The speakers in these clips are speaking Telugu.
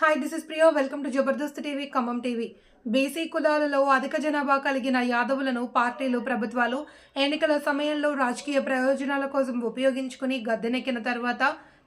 Hi this is Priyo welcome to Jabardasth TV Khammam TV BC కులాలలో అధిక జనాభా కలిగిన యాదవులను పార్టీలు ప్రభుత్వాలు ఎన్నికల సమయంలో రాజకీయ ప్రయోజనాల కోసం ఉపయోగించుకుని గద్దెనెక్కిన తర్వాత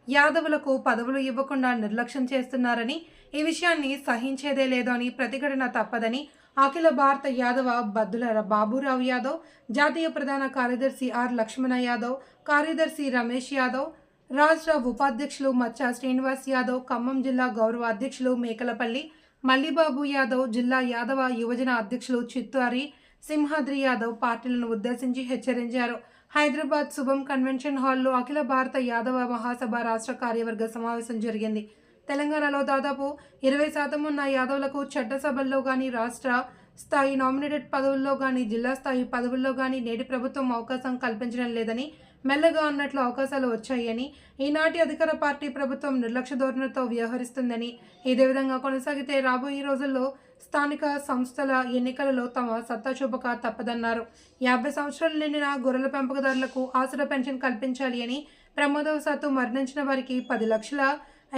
యాదవులకు పదవులు ఇవ్వకుండా నిర్లక్ష్యం చేస్తున్నారని ఈ విషయాన్ని సహించేదే లేదో అని ప్రతిఘటన తప్పదని అఖిల భారత యాదవ బద్దుల బాబురావు యాదవ్ జాతీయ ప్రధాన కార్యదర్శి ఆర్ లక్ష్మణ యాదవ్ కార్యదర్శి రమేష్ యాదవ్ రాష్ట్ర ఉపాధ్యక్షులు మచ్చా శ్రీనివాస్ యాదవ్ ఖమ్మం జిల్లా గౌరవ అధ్యక్షులు మేకలపల్లి మల్లిబాబు యాదవ్ జిల్లా యాదవ యువజన అధ్యక్షులు చిత్తారి సింహాద్రి యాదవ్ పార్టీలను ఉద్దేశించి హెచ్చరించారు. హైదరాబాద్ శుభం కన్వెన్షన్ హాల్లో అఖిల భారత యాదవ మహాసభ రాష్ట్ర కార్యవర్గ సమావేశం జరిగింది. తెలంగాణలో దాదాపు ఇరవై శాతం ఉన్న యాదవులకు చట్టసభల్లో కానీ రాష్ట్ర స్థాయి నామినేటెడ్ పదవుల్లో కానీ జిల్లా స్థాయి పదవుల్లో కానీ నేటి ప్రభుత్వం అవకాశం కల్పించడం లేదని మెల్లగా అన్నట్లు అవకాశాలు వచ్చాయని ఈనాటి అధికార పార్టీ ప్రభుత్వం నిర్లక్ష్య ధోరణితో వ్యవహరిస్తుందని ఇదే విధంగా కొనసాగితే రాబోయే రోజుల్లో స్థానిక సంస్థల ఎన్నికలలో తమ సత్తా చూపక తప్పదన్నారు. యాభై సంవత్సరాలు నిండిన గొర్రెల పెంపకదారులకు ఆసరా పెన్షన్ కల్పించాలి అని ప్రమాదవశాత్తు మరణించిన వారికి పది లక్షల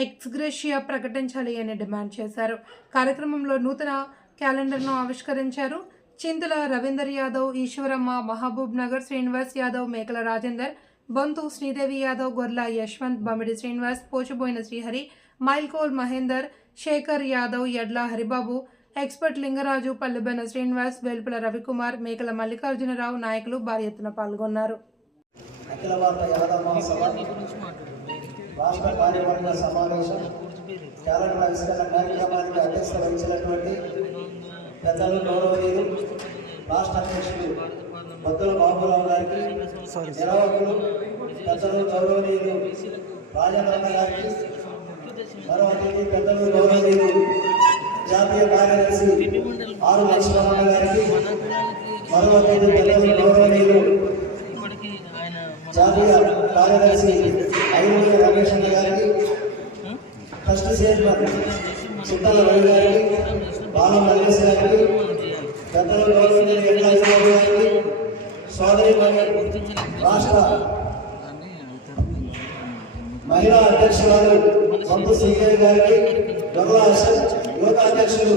ఎక్స్గ్రేషియా ప్రకటించాలి అని డిమాండ్ చేశారు. కార్యక్రమంలో నూతన క్యాలెండర్ను ఆవిష్కరించారు. చింతల రవీందర్ యాదవ్ ఈశ్వరమ్మ మహబూబ్ నగర్ శ్రీనివాస్ యాదవ్ మేకల రాజేందర్ బొంతు శ్రీదేవి యాదవ్ గొర్ల యశ్వంత్ బమిడి శ్రీనివాస్ పోచిపోయిన శ్రీహరి మైల్కోల్ మహేందర్ శేఖర్ యాదవ్ యడ్ల హరిబాబు ఎక్స్పర్ట్ లింగరాజు పల్లెబెన శ్రీనివాస్ వెల్పుల రవికుమార్ మేకల మల్లికార్జునరావు నాయకులు భారీ ఎత్తున పాల్గొన్నారు. రాష్ట్ర కార్యవర్గ సమావేశం కార్యక్రమానికి అధ్యక్షత వహించినటువంటి పెద్దలు గౌరవనీయులు రాష్ట్ర అధ్యక్షులు బొత్తుల బాబురావు గారికి నిర్వాహకులు పెద్దలు గౌరవనీయులు రాజేంద్రన్న గారికి మరో అతిథి పెద్దలు గౌరవనీయులు జాతీయ కార్యదర్శి ఆరు లక్ష్మణ గారికి మరో అతిథి పెద్దలు గౌరవనీయులు జాతీయ కార్యదర్శి ఐవూరి రమేష్ గారికి ఫస్ట్ చైర్మన్ చిత్తల రవి గారికి బాల మల్లేశ్ గారికి పెద్దలు గౌరవనీయ వెంకటేశ్వర గారికి సోదరి రాష్ట్ర మహిళా అధ్యక్షురాలు వంతు శ్రీదేవి గారికి గొర్ల యువత అధ్యక్షులు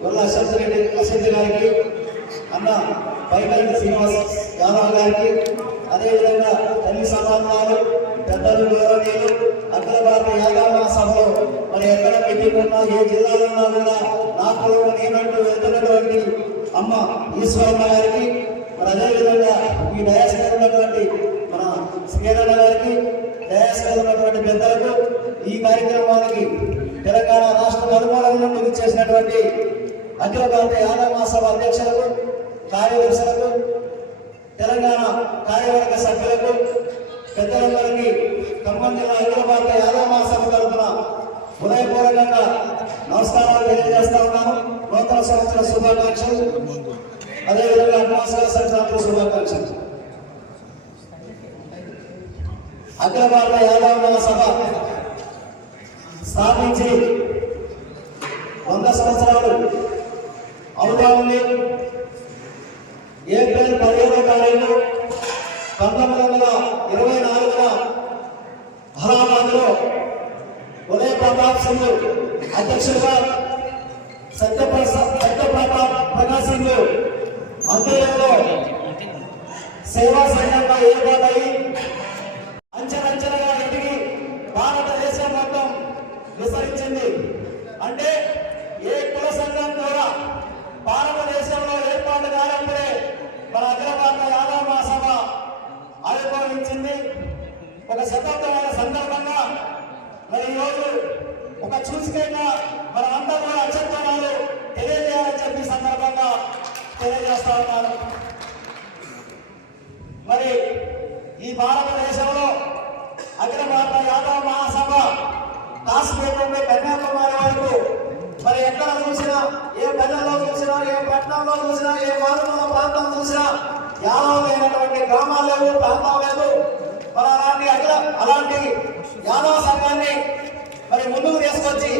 గొర్ల అశోక్ రెడ్డి అశోక్ గారికి అన్న పైకల్ శ్రీనివాస్ యాదవ్ గారికి అదేవిధంగా తల్లి సమాధానాలు పెద్దలు గౌరవనీయులు అఖిల భారత యాదవ సభలో మరి ఎక్కడ పెట్టుకున్నా ఏ జిల్లాలో ఉన్నా కూడా నా కులం నేనంటూ వెళ్తున్నటువంటి అమ్మ ఈశ్వరమ్మ గారికి మరి అదేవిధంగా ఈ డయాస్ మీద ఉన్నటువంటి మన శ్రీరణ గారికి డయాస్ మీద ఉన్నటువంటి పెద్దలకు ఈ కార్యక్రమానికి తెలంగాణ రాష్ట్ర నలుమూలల నుండి చేసినటువంటి అఖిల భారత యాదవ మహాసభ అధ్యక్షులకు కార్యదర్శులకు తెలంగాణ కార్యవర్గ సభ్యులకు పెద్దలందరికీ ఖమ్మం జిల్లా అఖిల భారత యాదవ మహాసభ తరఫున హృదయపూర్వకంగా నమస్కారాలు తెలియజేస్తా ఉన్నాను నూతన సంవత్సర శుభాకాంక్షలు. అదేవిధంగా అమావాస్య సంక్రాంతి శుభాకాంక్షలు అఖిల భారత యాదవ సభ స్థాపించి వంద సంవత్సరాలు అవుతా ఉంది ఏప్రిల్ పదిహేనో తారీఖు పంతొమ్మిది వందల ఇరవై నాలుగున అలహాబాద్లో ఉదయ ప్రతాప్ సింగ్ అధ్యక్షులుగా సత్యప్రసా సత్యప్రతాప్ ప్రకాశ్ సింగ్ ఆధ్వర్యంలో సేవా సంఘంగా ఏర్పాటై అంచెలంచెలుగా ఎదిగి భారతదేశం మొత్తం విస్తరించింది. అంటే ఏ కుల సంఘం ద్వారా భారతదేశంలో ఏర్పాటు కానప్పుడే మన అఖిల భారత యాదవ మహాసభ ఆవిర్భవించింది. ఒక శతాబ్దమైన సందర్భంగా మరి ఈరోజు ఒక చూసుకైనా మన అందరూ కూడా అత్యంతనాలు తెలియజేయాలని చెప్పి సందర్భంగా తెలియజేస్తా ఉన్నారు మరి ఈ భారతదేశంలో అఖిల భారత యాదవ మహాసభ కాశ్మీర్ నుండి కన్యాకుమారి వరకు మరి ఎక్కడ చూసినా ఏ ప్రజల్లో చూసినా ఏ పట్టణంలో చూసినా ఏ మారుమూల ప్రాంతం చూసినా యాదవ్ లేనటువంటి గ్రామాలు లేవు ప్రాంతం లేదు మరి అలాంటి అఖిల అలాంటి యాదవ సంఘాన్ని మరి ముందుకు తీసుకొచ్చి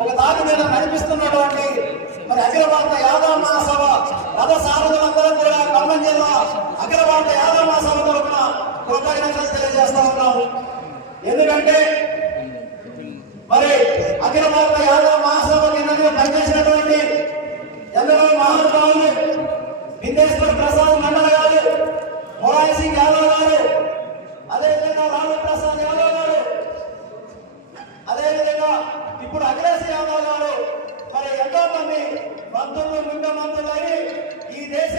ఒక దాని మీద నడిపిస్తున్నటువంటి మరి అఖిల భారత యాదవ మహాసభ రథ సారథులందరం కూడా ఖమ్మం జిల్లా అఖిల భారత యాదవ మహాసభ తరఫున కృతజ్ఞతలు తెలియజేస్తా ఉన్నాము. ఎందుకంటే మరి అఖిల భారత యాదవ మహాసభ కింద పనిచేసినటువంటి ఎందరో మహానుభావులు విందేశ్వర ప్రసాద్ మండల గారు మొరాయి సింగ్ యాదవ్ గారు అదేవిధంగా లాలూ ప్రసాద్ యాదవ్ గారు అదేవిధంగా ఇప్పుడు అఖిలేష్ యాదవ్ గారు పంతొమ్మిది మింగ మంత్రులు ఈ దేశ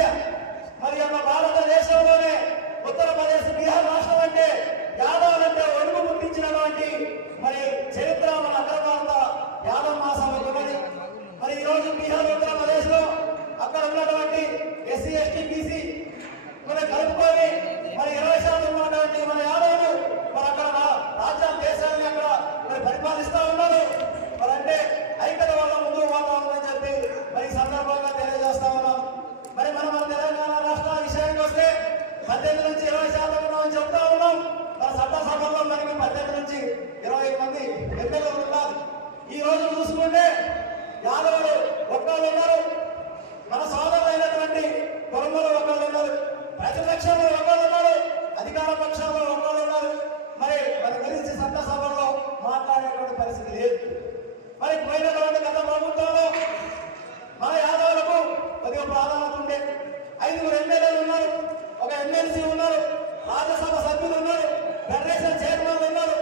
మరి పోయిన పోయినటువంటి గత ప్రభుత్వంలో మన యాదవులకు కొద్దిగా ప్రాధాన్యత ఉండే. ఐదుగురు ఎమ్మెల్యేలు ఉన్నారు ఒక ఎమ్మెల్సీ ఉన్నారు రాజ్యసభ సభ్యులు ఉన్నారు ఫెడరేషన్ చైర్మన్లు ఉన్నారు.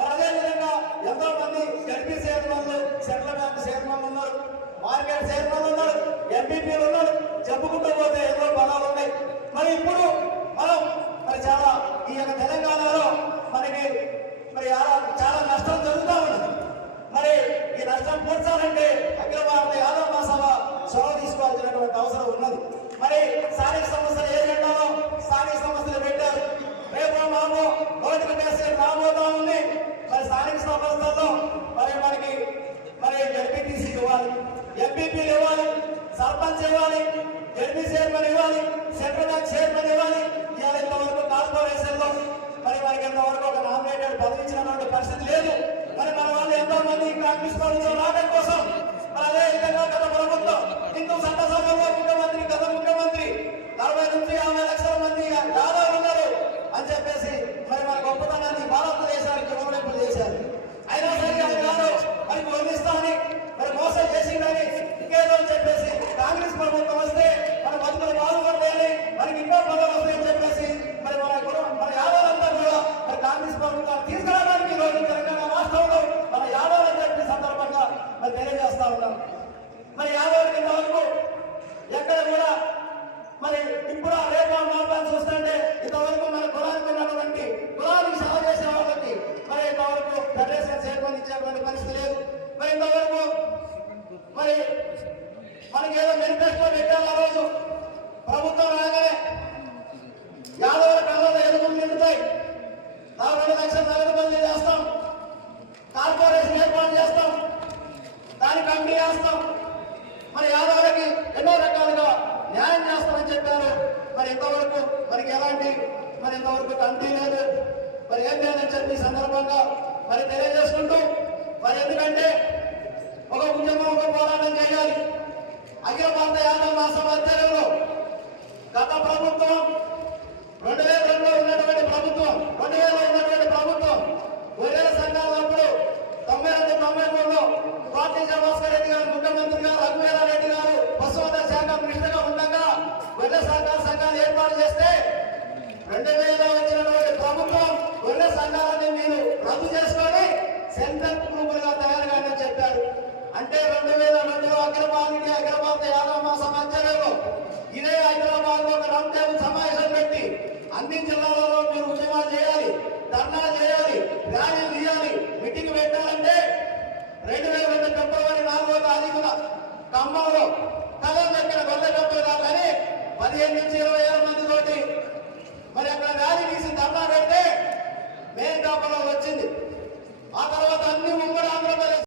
మరి అదేవిధంగా ఎంతో మంది ఎంపీ చైర్మన్లు సెంట్రల్ బ్యాంక్ చైర్మన్లు ఉన్నారు మార్కెట్ చైర్మన్లు ఉన్నారు ఎంపీపీలు ఉన్నారు. చెప్పుకుంటూ పోతే ఎన్నో పదాలు ఉన్నాయి. మరి ఇప్పుడు మనం మరి చాలా ఈ యొక్క తెలంగాణలో మనకి మరి చాలా- చాలా నష్టం జరుగుతూ ఉంది మరి ఈ నష్టం పూడ్చాలంటే అఖిల యాదవ మహాసభ చొరవ తీసుకోవాల్సినటువంటి అవసరం ఉన్నది. మరి స్థానిక సంస్థలు ఏ జెండాలో స్థానిక సంస్థలు పెట్టారు. రేపు మాము నోటిఫికేషన్ రాబోతా ఉంది. మరి స్థానిక సంస్థల్లో మరి మనకి మరి ఎంపీటీసీ ఇవ్వాలి ఎంపీపీలు ఇవ్వాలి సర్పంచ్ ఇవ్వాలి ఎంపీ చైర్మన్ ఇవ్వాలి సెంట్రల్ బ్యాంక్ చైర్మన్ ఇవ్వాలి. ఇవాళ ఇంతవరకు కార్పొరేషన్లో మరి మనకి ఇంతవరకు ఒక నామినేటెడ్ పదవి ఇచ్చినటువంటి పరిస్థితి లేదు. వాళ్ళు ఎంతో కాంగ్రెస్ ప్రభుత్వం రావడం కోసం మరి అదే విధంగా గత ప్రభుత్వం హిందూ చట్టసభలో ముఖ్యమంత్రి గత ముఖ్యమంత్రి నలభై నుంచి యాభై లక్షల మంది యాదవులు ఉన్నారు అని చెప్పేసి మరి మన గొప్పతనం ఉన్నాం. మరి యాదవులకి ఇంతవరకు ఎక్కడ కూడా మరి ఇప్పుడు ఆ రేపు మార్పాల్సి చూస్తుంటే ఇంతవరకు మన కులానికి ఉన్నటువంటి కులానికి సేవ చేసే వాళ్ళకి మరి ఇంతవరకు ఫెడరేషన్ చైర్మన్ ఇచ్చేటువంటి పరిస్థితి లేదు. మరి ఇంతవరకు మరి మనకి ఏదో మేనిఫెస్టో పెట్టాలి ఆ రోజు. ప్రభుత్వం రాగానే యాదవుల కళ్ళలో ఎదుగులు నిండుతాయి. నలభై లక్షల నగదు బదిలీ చేస్తాం. కార్పొరేషన్ ఏర్పాటు చేస్తాం. దాని కమిటీ చేస్తాం మరి యాదవులకి ఎన్నో రకాలుగా న్యాయం చేస్తామని చెప్పారు. మరి ఇంతవరకు మనకి ఎలాంటి మరి ఇంతవరకు కమిటీ లేదు. మరి ఏం లేదని చెప్పి సందర్భంగా మరి తెలియజేసుకుంటూ మరి ఎందుకంటే ఒక ఉద్యమం ఒక పోరాటం చేయాలి. అఖిల భారత యాదవ మాసం ఆధ్వర్యంలో గత ప్రభుత్వం సెంట్రల్ గ్రూపులుగా తయారు కానీ చెప్పారు. అంటే రెండు వేల రెండులో అగ్రభాగానికి అగ్రమాత యాదమ్మ సమాచారంలో ఇదే ఇదే